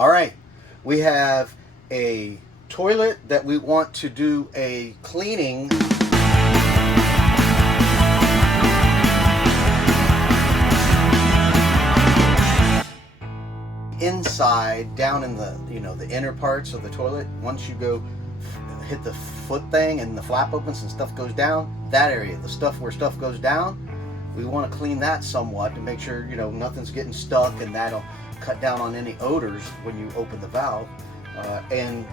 All right, we have a toilet that we want to do a cleaning. Inside, down in the, the inner parts of the toilet, once you go hit the foot thing and the flap opens and stuff goes down, that area, the stuff where stuff goes down, we want to clean that somewhat to make sure, nothing's getting stuck, and that'll cut down on any odors when you open the valve. And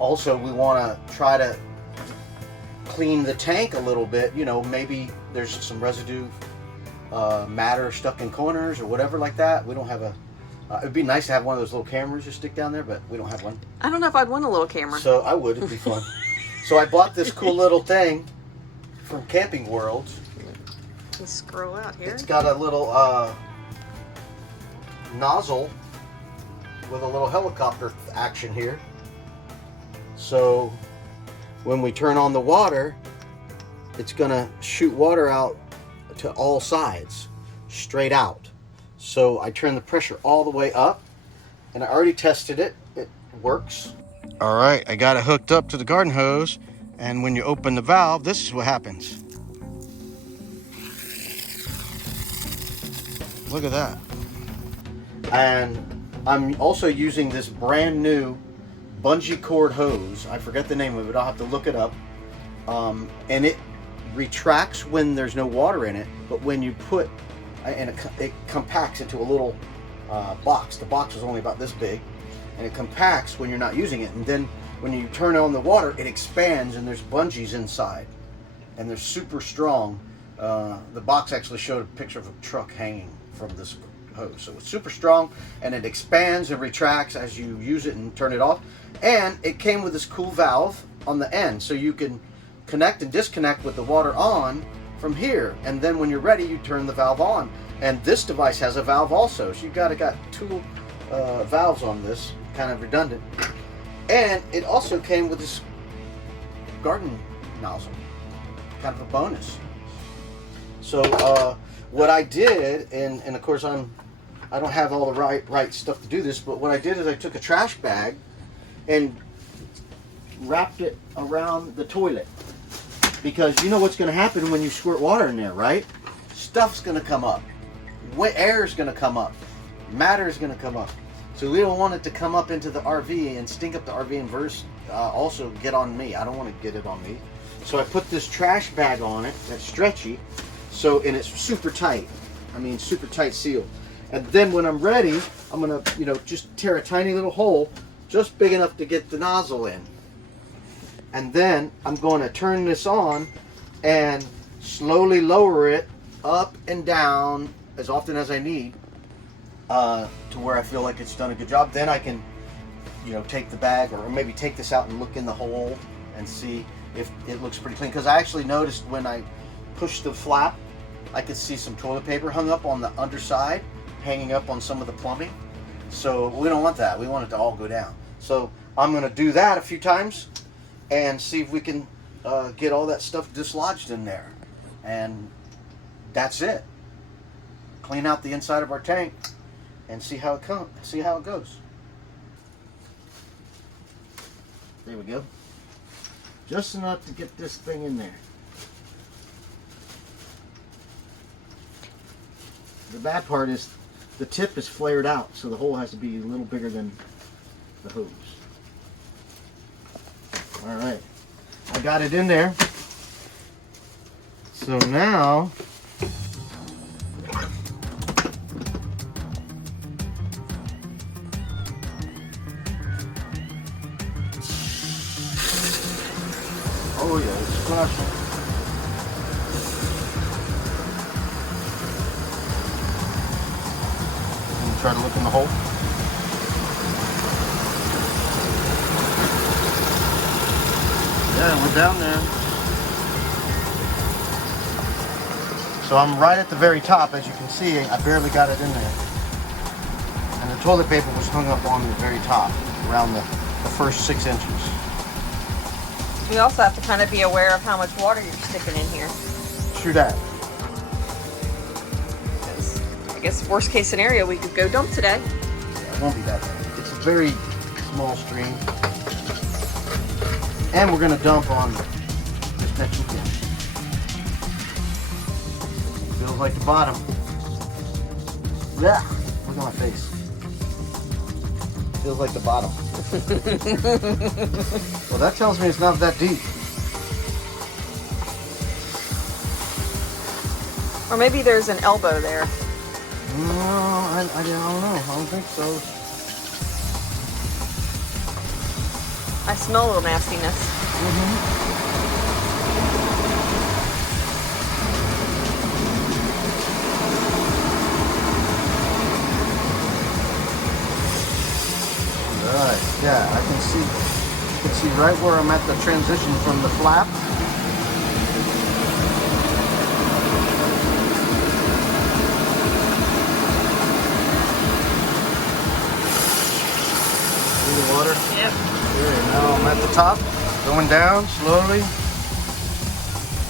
also we want to try to clean the tank a little bit. Maybe there's some residue matter stuck in corners or whatever like that. We don't have a it'd be nice to have one of those little cameras you stick down there, but we don't have one. I don't know if I'd want a little camera. So I would. It'd be fun. So I bought this cool little thing from Camping World. Let's scroll out here. It's got a little nozzle with a little helicopter action here. So when we turn on the water, it's going to shoot water out to all sides, straight out. So I turn the pressure all the way up, and I already tested it. It works. All right, I got it hooked up to the garden hose, and when you open the valve, this is what happens. Look at that. And I'm also using this brand new bungee cord hose. I forget the name of it. I'll have to look it up. And it retracts when there's no water in it, but when you put, and it compacts into a little box. The box is only about this big, and it compacts when you're not using it. And then when you turn on the water, it expands, and there's bungees inside, and they're super strong. The box actually showed a picture of a truck hanging from this hose. So it's super strong, and it expands and retracts as you use it and turn it off. And it came with this cool valve on the end, so you can connect and disconnect with the water on from here, and then when you're ready, you turn the valve on. And this device has a valve also, so you've got two valves on this, kind of redundant. And it also came with this garden nozzle, kind of a bonus. So what I did, and of course I don't have all the right stuff to do this, but what I did is I took a trash bag and wrapped it around the toilet. Because you know what's going to happen when you squirt water in there, right? Stuff's going to come up. Air is going to come up. Matter is going to come up. So we don't want it to come up into the RV and stink up the RV and also get on me. I don't want to get it on me. So I put this trash bag on it that's stretchy. And it's super tight. I mean, super tight seal. And then when I'm ready, I'm going to, just tear a tiny little hole just big enough to get the nozzle in. And then I'm going to turn this on and slowly lower it up and down as often as I need to where I feel like it's done a good job. Then I can, take the bag or maybe take this out and look in the hole and see if it looks pretty clean. Because I actually noticed when I pushed the flap, I could see some toilet paper hung up on the underside, hanging up on some of the plumbing. So we don't want that. We want it to all go down. So I'm going to do that a few times and see if we can get all that stuff dislodged in there. And that's it. Clean out the inside of our tank and see how it goes. There we go. Just enough to get this thing in there. The bad part is the tip is flared out, so the hole has to be a little bigger than the hose. All right, I got it in there. So now, oh yeah, it's splashing. Try to look in the hole. Yeah, we're down there. So I'm right at the very top. As you can see, I barely got it in there. And the toilet paper was hung up on the very top, around the first 6 inches. We also have to kind of be aware of how much water you're sticking in here. True that. I guess worst case scenario, we could go dump today. Yeah, it won't be that bad. It's very small stream. And we're gonna dump on this next weekend. Feels like the bottom. Yeah, look at my face. Feels like the bottom. Well, that tells me it's not that deep. Or maybe there's an elbow there. No, I don't know. I don't think so. I smell a little nastiness. Right, yeah, I can see. You can see right where I'm at the transition from the flap. See the water? Yep. There, now I'm at the top, going down slowly. I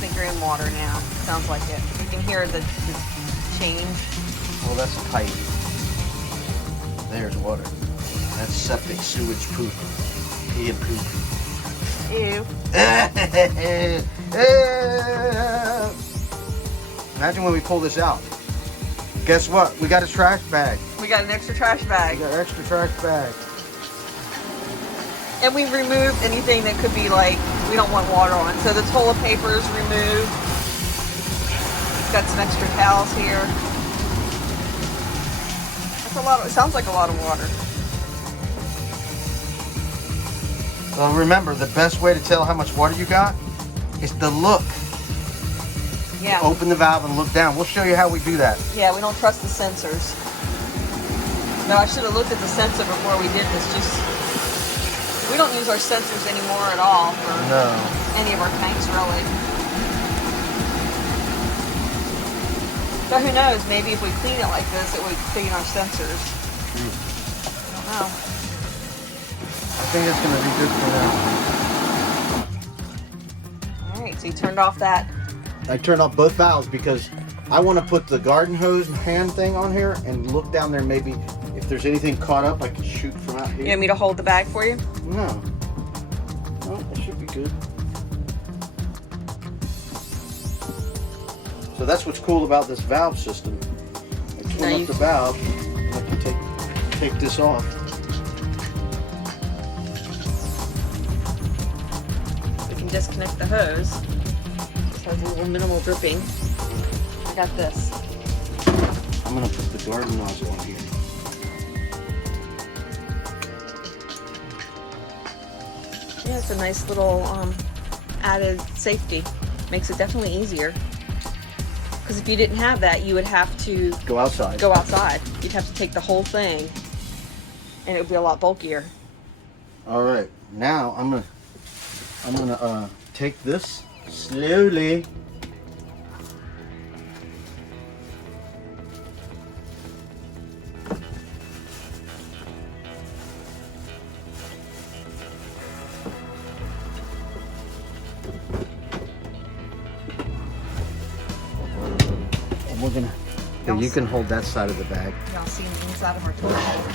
think you're in water now. Sounds like it. You can hear the change. Well, that's a pipe. There's water. That's septic sewage poop. Pee and poop. Ew. Imagine when we pull this out. Guess what? We got a trash bag. We got an extra trash We bag. got an extra trash bag. And we removed anything that could be like, we don't want water on. So the toilet paper is removed. Got some extra towels here. That's a lot of, it sounds like a lot of water. Well, remember, the best way to tell how much water you got is to look. Yeah. Open the valve and look down. We'll show you how we do that. Yeah, we don't trust the sensors. No, I should have looked at the sensor before we did this. Just, we don't use our sensors anymore at all for any of our tanks, really. So who knows? Maybe if we clean it like this, it would clean our sensors. I don't know. I think it's going to be good for now. All right, so you turned off that. I turned off both valves because I want to put the garden hose hand thing on here and look down there. Maybe if there's anything caught up, I can shoot from out here. You want me to hold the bag for you? No. No, it should be good. So that's what's cool about this valve system. I turn up the valve and I can take this off. We can disconnect the hose. Just has a little minimal dripping. I got this. I'm gonna put the garden nozzle on here. Yeah, it's a nice little added safety. Makes it definitely easier. Because if you didn't have that, you would have to Go outside. go outside. You'd have to take the whole thing, and it would be a lot bulkier. All right, now I'm gonna take this slowly. And we're gonna. Here, you can hold that side of the bag. Y'all see the inside of our toilet paper.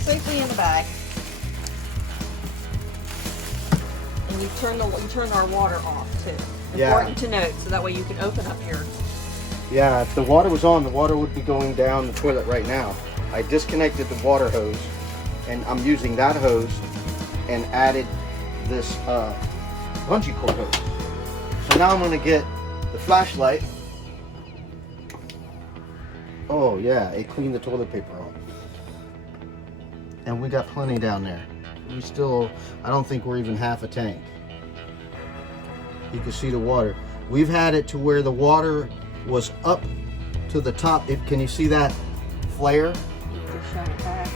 Safely in the bag. And you turn our water off too. Yeah. Important to note, so that way you can open up your. Yeah, if the water was on, the water would be going down the toilet right now. I disconnected the water hose, and I'm using that hose and added this bungee cord hose. So now I'm gonna get the flashlight. Oh yeah, it cleaned the toilet paper off. And we got plenty down there. We still, I don't think we're even half a tank. You can see the water. We've had it to where the water was up to the top. Can you see that flare? Just shine it back.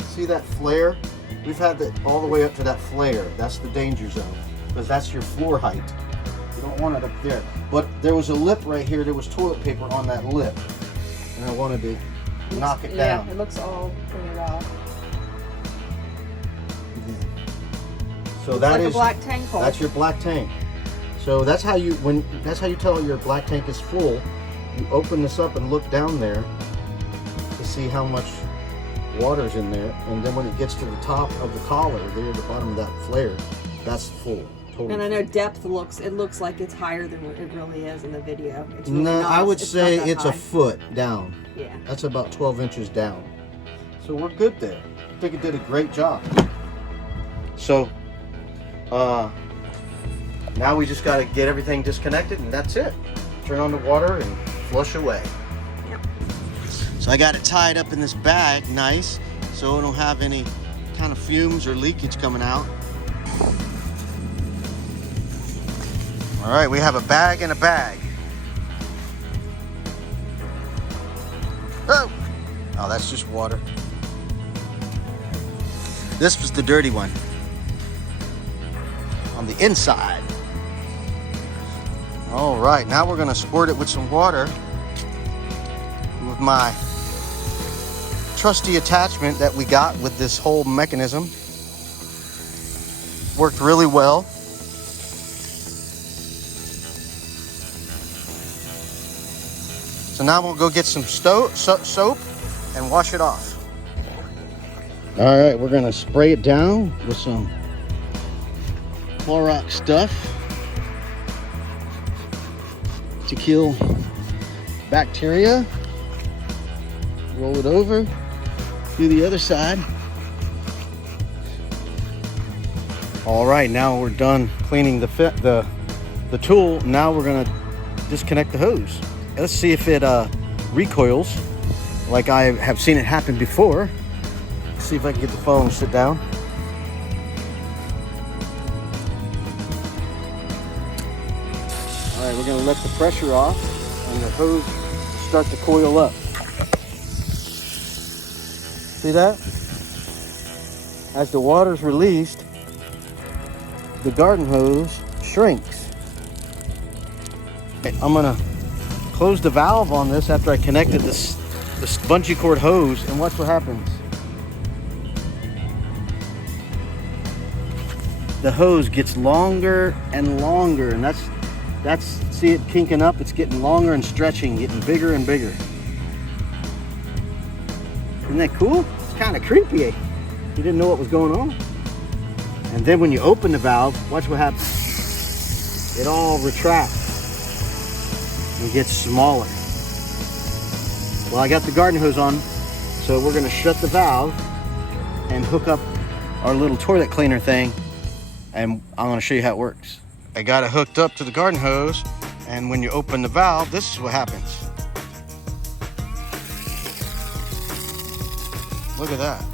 See that flare? We've had that all the way up to that flare. That's the danger zone, because that's your floor height. You don't want it up there. But there was a lip right here. There was toilet paper on that lip, and I wanted to knock it down. Yeah, it looks all cleaned off. So that like is a black tank hole. That's your black tank. So that's how you tell your black tank is full. You open this up and look down there to see how much water's in there, and then when it gets to the top of the collar, there at the bottom of that flare, that's full. Totally. And I know depth looks like it's higher than what it really is in the video. It's really no, not, I would say it's high. a foot down. Yeah. That's about 12 inches down. So we're good there. I think it did a great job. So, now we just got to get everything disconnected, and that's it. Turn on the water and flush away. Yep. So I got it tied up in this bag, nice, so it don't have any kind of fumes or leakage coming out. All right, we have a bag in a bag. Oh, that's just water. This was the dirty one on the inside. All right, now we're gonna squirt it with some water with my trusty attachment that we got with this whole mechanism. Worked really well. So now we'll go get some soap and wash it off. All right, we're gonna spray it down with some Clorox stuff to kill bacteria. Roll it over, do the other side. All right, now we're done cleaning the tool. Now we're gonna disconnect the hose. Let's see if it recoils like I have seen it happen before. Let's see if I can get the phone to sit down. All right, we're gonna let the pressure off and the hose start to coil up. See that? As the water's released, the garden hose shrinks. Okay, I'm gonna close the valve on this after I connected this bungee cord hose, and watch what happens. The hose gets longer and longer, and that's see it kinking up. It's getting longer and stretching, getting bigger and bigger. Isn't that cool? It's kind of creepy. You didn't know what was going on. And then when you open the valve, watch what happens. It all retracts and gets smaller. Well, I got the garden hose on, so we're gonna shut the valve and hook up our little toilet cleaner thing, and I'm gonna show you how it works. I got it hooked up to the garden hose, and when you open the valve, this is what happens. Look at that.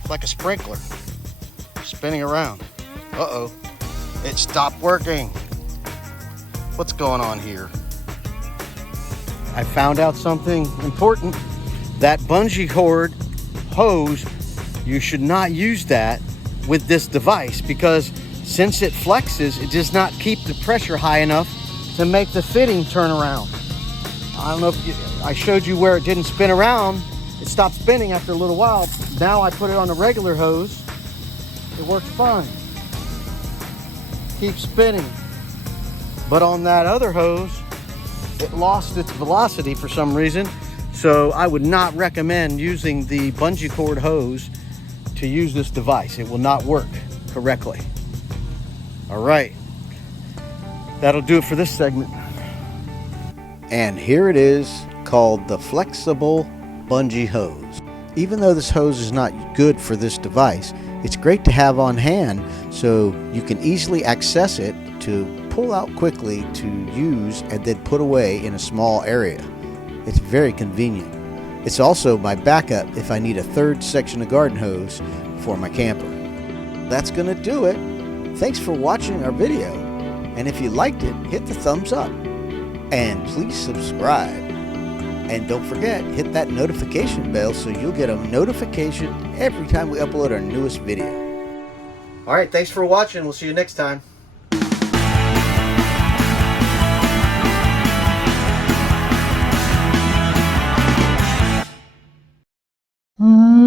It's like a sprinkler spinning around. Uh-oh, it stopped working. What's going on here? I found out something important. That bungee cord hose, you should not use that with this device, because since it flexes, it does not keep the pressure high enough to make the fitting turn around. I don't know if I showed you where it didn't spin around. It stopped spinning after a little while. Now I put it on a regular hose. It works fine. Keeps spinning. But on that other hose, it lost its velocity for some reason. So I would not recommend using the bungee cord hose to use this device. It will not work correctly. All right, that'll do it for this segment. And here it is, called the flexible bungee hose. Even though this hose is not good for this device, it's great to have on hand so you can easily access it to pull out quickly to use and then put away in a small area. It's very convenient. It's also my backup if I need a third section of garden hose for my camper. That's gonna do it. Thanks for watching our video, and if you liked it, hit the thumbs up and please subscribe. And don't forget, hit that notification bell so you'll get a notification every time we upload our newest video. All right, thanks for watching. We'll see you next time. Mm-hmm.